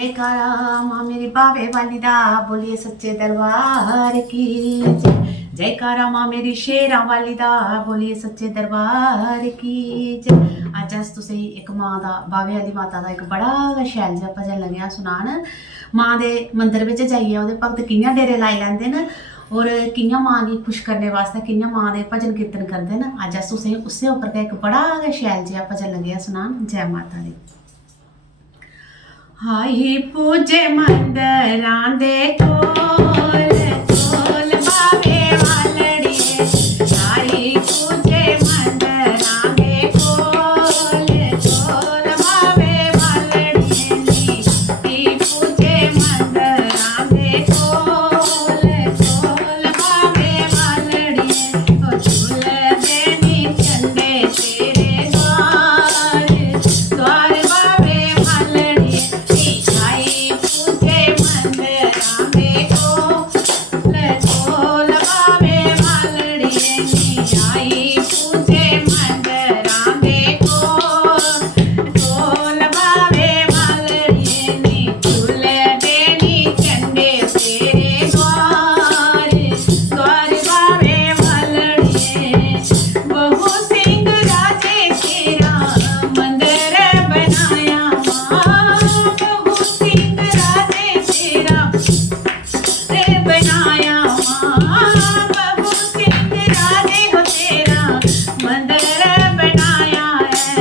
जयकारा माँ मेरी बावे वाली दा बोलिए सच्चे दरबार की जय। जयकारा माँ मेरी शेरां वाली दा बोलिए सच्चे दरबार की जय। अज अस तुसेंगी एक माँ दा बावे वाली माता दा एक बड़ा गै शैल जेहा भजन लग्गेआ सुनान। माँ दे मंदर बिच जाइयै ओह्दे भगत कि'यां डेरे लाई लैंदे न और कि'यां माँ गी खुश करने वास्ते कि'यां माँ दे भजन कीर्तन करदे न। अज अस तुसेंगी उस्सै उप्पर गै एक बड़ा गै शैल जेहा भजन लग्गेआ सुनान। जय माता दी। हाई पूजे मंदरां दे कोल कोल बावे वालड़िए। हाई पूजे मंदरां दे कोल कोल बावे वालड़िए नी। पूजे मंदरां दे कोल कोल बावे वालड़िए। ओ झूलदे नी चंदे तेरे द्वार द्वार बावे वालड़िए। आई पूजे मंदरां दे कोल कोल बावे वालड़िए नी। आई पूजे मंदरां दे कोल कोल बावे वालड़िए नी। झूलदे नी चंदे तेरे द्वार द्वार बावे वालड़िए। बहु सिंह राजे तेरा मंदिर बनाया माँ। बहु सिंह राजे तेरा बनाया माँ। बहु सिंह राजे हो तेरा मंदिर बनाया है।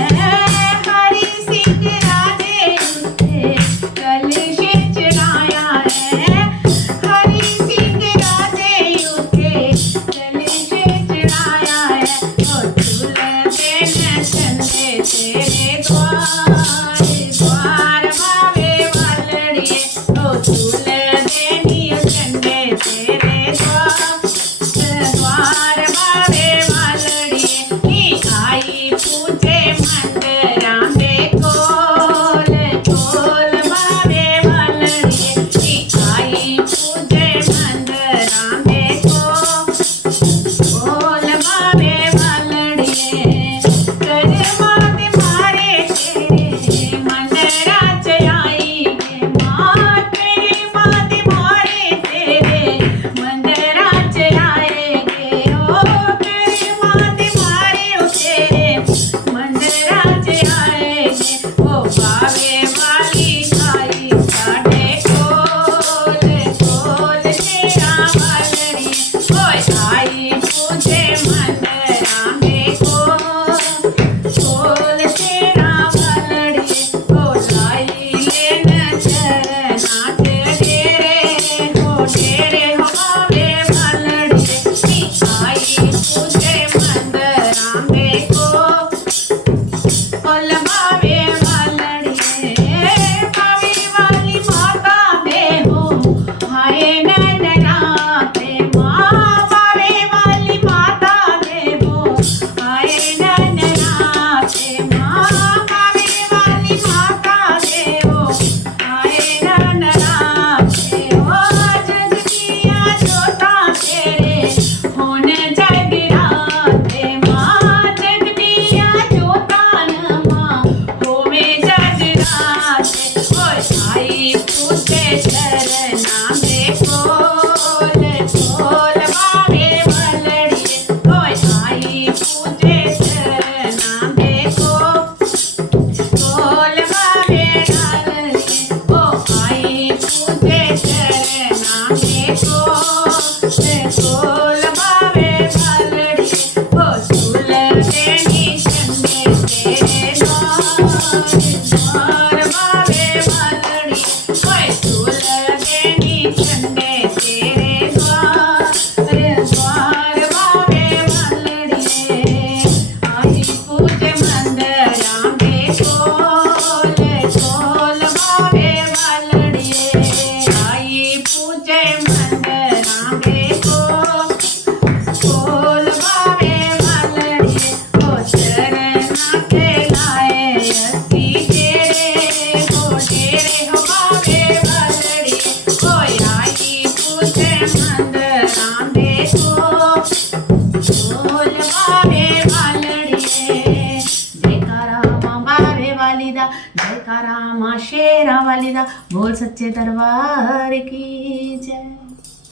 हरि सिंह राजे उसे कलश चढ़ाया है। हरि सिंह राजे उसे कलश चढ़ाया है। ओ झूलदे न चंदे तेरे द्वार द्वार बावे वालड़िए। ओ झूलदे नी चंदे तेरे द्वार द्वार बावे वालड़िए नी। आई पूजे मंदरां दे कोल कोल बावे वालड़िए नी। आई पूजे मंदरां दे कोल बावे वालड़िए। कर्मा दे मारे तेरे मंदरां च आई गे माँ। तेरे माँ दे मारे तेरे मंदरां च आए गे। ओ तेरे माँ दे मारे ओ तेरे मंदरां च आए गे। ओ बावे वाली आई साडे कोल कोल तेरा वालड़िए। ओए आई पूजे मंदरां दे कोल कोल तेरा वालड़िए। ओ लाई लेन चरनां च डेरे हो बावे वालड़िए नी। आई पूजे मंदरां दे कोल बावे वालड़िए। बावे वाली माता दे हो हाय नैना ते माँ। बावे वाली माता दे हो हाय नैना ते माँ। बावे वाली माता दे हो हाय नैना ते ओ। जगदियाँ जोतां तेरे होन जगराते माँ। जगदियाँ जोतां न माँ होवे जगराते। ओए आई पूजे चरनां दे कोल कोल बावे वालड़िए। ओए आई पूजे चरनां दे कोल बावे वालड़िए। ओ आई पूजे चरनां दे कोल बावे वालड़िए। ओ झूलदे नी चंदे तेरे द्वार द्वार बावे वालड़िए। वाली दा बोल सच्चे दरबार की